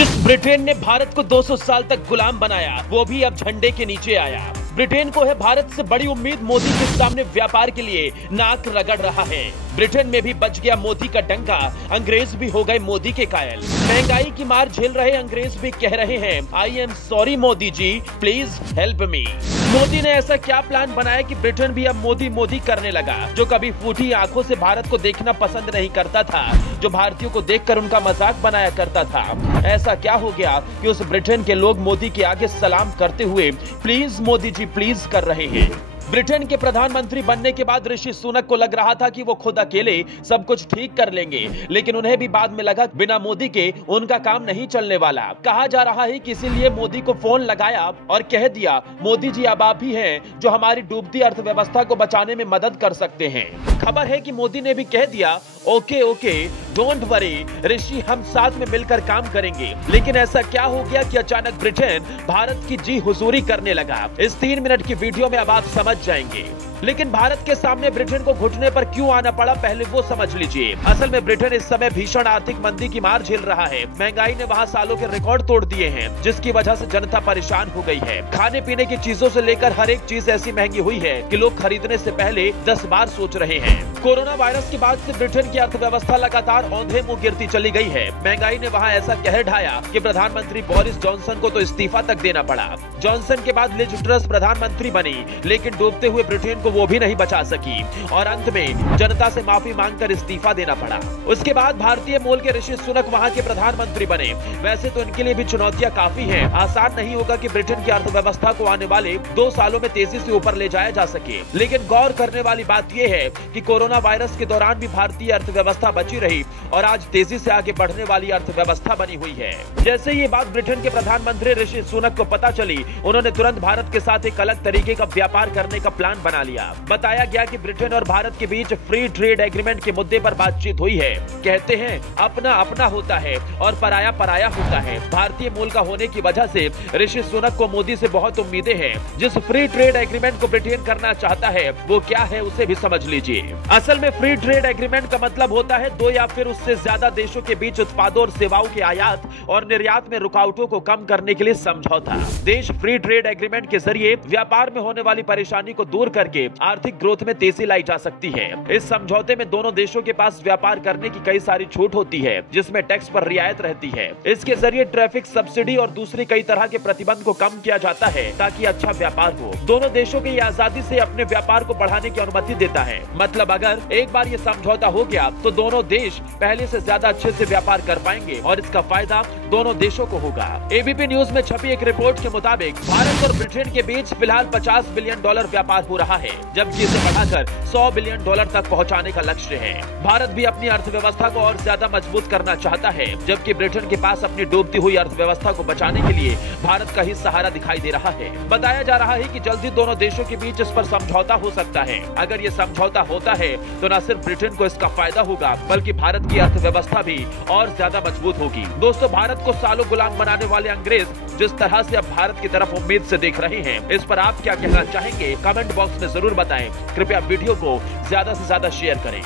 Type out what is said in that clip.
जिस ब्रिटेन ने भारत को 200 साल तक गुलाम बनाया, वो भी अब झंडे के नीचे आया। ब्रिटेन को है भारत से बड़ी उम्मीद, मोदी के सामने व्यापार के लिए नाक रगड़ रहा है। ब्रिटेन में भी बच गया मोदी का डंका, अंग्रेज भी हो गए मोदी के कायल। महंगाई की मार झेल रहे अंग्रेज भी कह रहे हैं, I am sorry Modi ji, please help me. Modi ने ऐसा क्या प्लान बनाया कि ब्रिटेन भी अब मोदी मोदी करने लगा। जो कभी फूटी आंखों से भारत को देखना पसंद नहीं करता था, जो भारतीयों को देखकर उनका मजाक बनाया करता था, ऐसा क्या हो गया कि उस ब्रिटेन के लोग मोदी के आगे सलाम करते हुए प्लीज मोदी जी प्लीज कर रहे हैं। ब्रिटेन के प्रधानमंत्री बनने के बाद ऋषि सुनक को लग रहा था कि वो खुद अकेले सब कुछ ठीक कर लेंगे, लेकिन उन्हें भी बाद में लगा बिना मोदी के उनका काम नहीं चलने वाला। कहा जा रहा है कि इसीलिए मोदी को फोन लगाया और कह दिया, मोदी जी अब आप ही हैं जो हमारी डूबती अर्थव्यवस्था को बचाने में मदद कर सकते हैं। खबर है कि मोदी ने भी कह दिया, ओके ओके डोंट वरी ऋषि, हम साथ में मिलकर काम करेंगे। लेकिन ऐसा क्या हो गया कि अचानक ब्रिटेन भारत की जी हुजूरी करने लगा। इस 3 मिनट की वीडियो में अब आप समझ जाएंगे। लेकिन भारत के सामने ब्रिटेन को घुटने पर क्यों आना पड़ा, पहले वो समझ लीजिए। असल में ब्रिटेन इस समय भीषण आर्थिक मंदी की मार झेल रहा है। महंगाई ने वहाँ सालों के रिकॉर्ड तोड़ दिए हैं, जिसकी वजह से जनता परेशान हो गई है। खाने पीने की चीजों से लेकर हर एक चीज ऐसी महंगी हुई है कि लोग खरीदने से पहले 10 बार सोच रहे हैं। कोरोना वायरस के बाद से ब्रिटेन की अर्थव्यवस्था लगातार औंधे मुंह गिरती चली गई है। महंगाई ने वहाँ ऐसा कहर ढाया कि प्रधानमंत्री बोरिस जॉनसन को तो इस्तीफा तक देना पड़ा। जॉनसन के बाद लिज ट्रस प्रधानमंत्री बनी, लेकिन डूबते हुए ब्रिटेन को वो भी नहीं बचा सकी और अंत में जनता से माफी मांगकर इस्तीफा देना पड़ा। उसके बाद भारतीय मूल के ऋषि सुनक वहां के प्रधानमंत्री बने। वैसे तो इनके लिए भी चुनौतियां काफी हैं। आसान नहीं होगा कि ब्रिटेन की अर्थव्यवस्था को आने वाले 2 सालों में तेजी से ऊपर ले जाया जा सके। लेकिन गौर करने वाली बात यह है कि कोरोना वायरस के दौरान भी भारतीय अर्थव्यवस्था बची रही और आज तेजी से आगे बढ़ने वाली अर्थव्यवस्था बनी हुई है। जैसे ये बात ब्रिटेन के प्रधानमंत्री ऋषि सुनक को पता चली, उन्होंने तुरंत भारत के साथ एक अलग तरीके का व्यापार करने का प्लान बना लिया। बताया गया कि ब्रिटेन और भारत के बीच फ्री ट्रेड एग्रीमेंट के मुद्दे पर बातचीत हुई है। कहते हैं अपना अपना होता है और पराया पराया होता है। भारतीय मूल का होने की वजह से ऋषि सुनक को मोदी से बहुत उम्मीदें हैं। जिस फ्री ट्रेड एग्रीमेंट को ब्रिटेन करना चाहता है वो क्या है, उसे भी समझ लीजिए। असल में फ्री ट्रेड एग्रीमेंट का मतलब होता है 2 या फिर उससे ज्यादा देशों के बीच उत्पादों और सेवाओं के आयात और निर्यात में रुकावटों को कम करने के लिए समझौता। देश फ्री ट्रेड एग्रीमेंट के जरिए व्यापार में होने वाली परेशानी को दूर करके आर्थिक ग्रोथ में तेजी लाई जा सकती है। इस समझौते में दोनों देशों के पास व्यापार करने की कई सारी छूट होती है, जिसमें टैक्स पर रियायत रहती है। इसके जरिए ट्रैफिक सब्सिडी और दूसरी कई तरह के प्रतिबंध को कम किया जाता है ताकि अच्छा व्यापार हो। दोनों देशों की आजादी से अपने व्यापार को बढ़ाने की अनुमति देता है। मतलब अगर एक बार ये समझौता हो गया तो दोनों देश पहले से ज्यादा अच्छे से व्यापार कर पाएंगे और इसका फायदा दोनों देशों को होगा। एबीपी न्यूज में छपी एक रिपोर्ट के मुताबिक भारत और ब्रिटेन के बीच फिलहाल $50 बिलियन व्यापार हो रहा है, जबकि इसे बढ़ाकर $100 बिलियन तक पहुंचाने का लक्ष्य है। भारत भी अपनी अर्थव्यवस्था को और ज्यादा मजबूत करना चाहता है, जबकि ब्रिटेन के पास अपनी डूबती हुई अर्थव्यवस्था को बचाने के लिए भारत का ही सहारा दिखाई दे रहा है। बताया जा रहा है कि जल्दी दोनों देशों के बीच इस पर समझौता हो सकता है। अगर ये समझौता होता है तो न सिर्फ ब्रिटेन को इसका फायदा होगा, बल्कि भारत की अर्थव्यवस्था भी और ज्यादा मजबूत होगी। दोस्तों, भारत को सालों गुलाम बनाने वाले अंग्रेज जिस तरह से अब भारत की तरफ उम्मीद से देख रहे हैं, इस पर आप क्या कहना चाहेंगे, कमेंट बॉक्स में जरूर बताएं। कृपया वीडियो को ज्यादा से ज्यादा शेयर करें।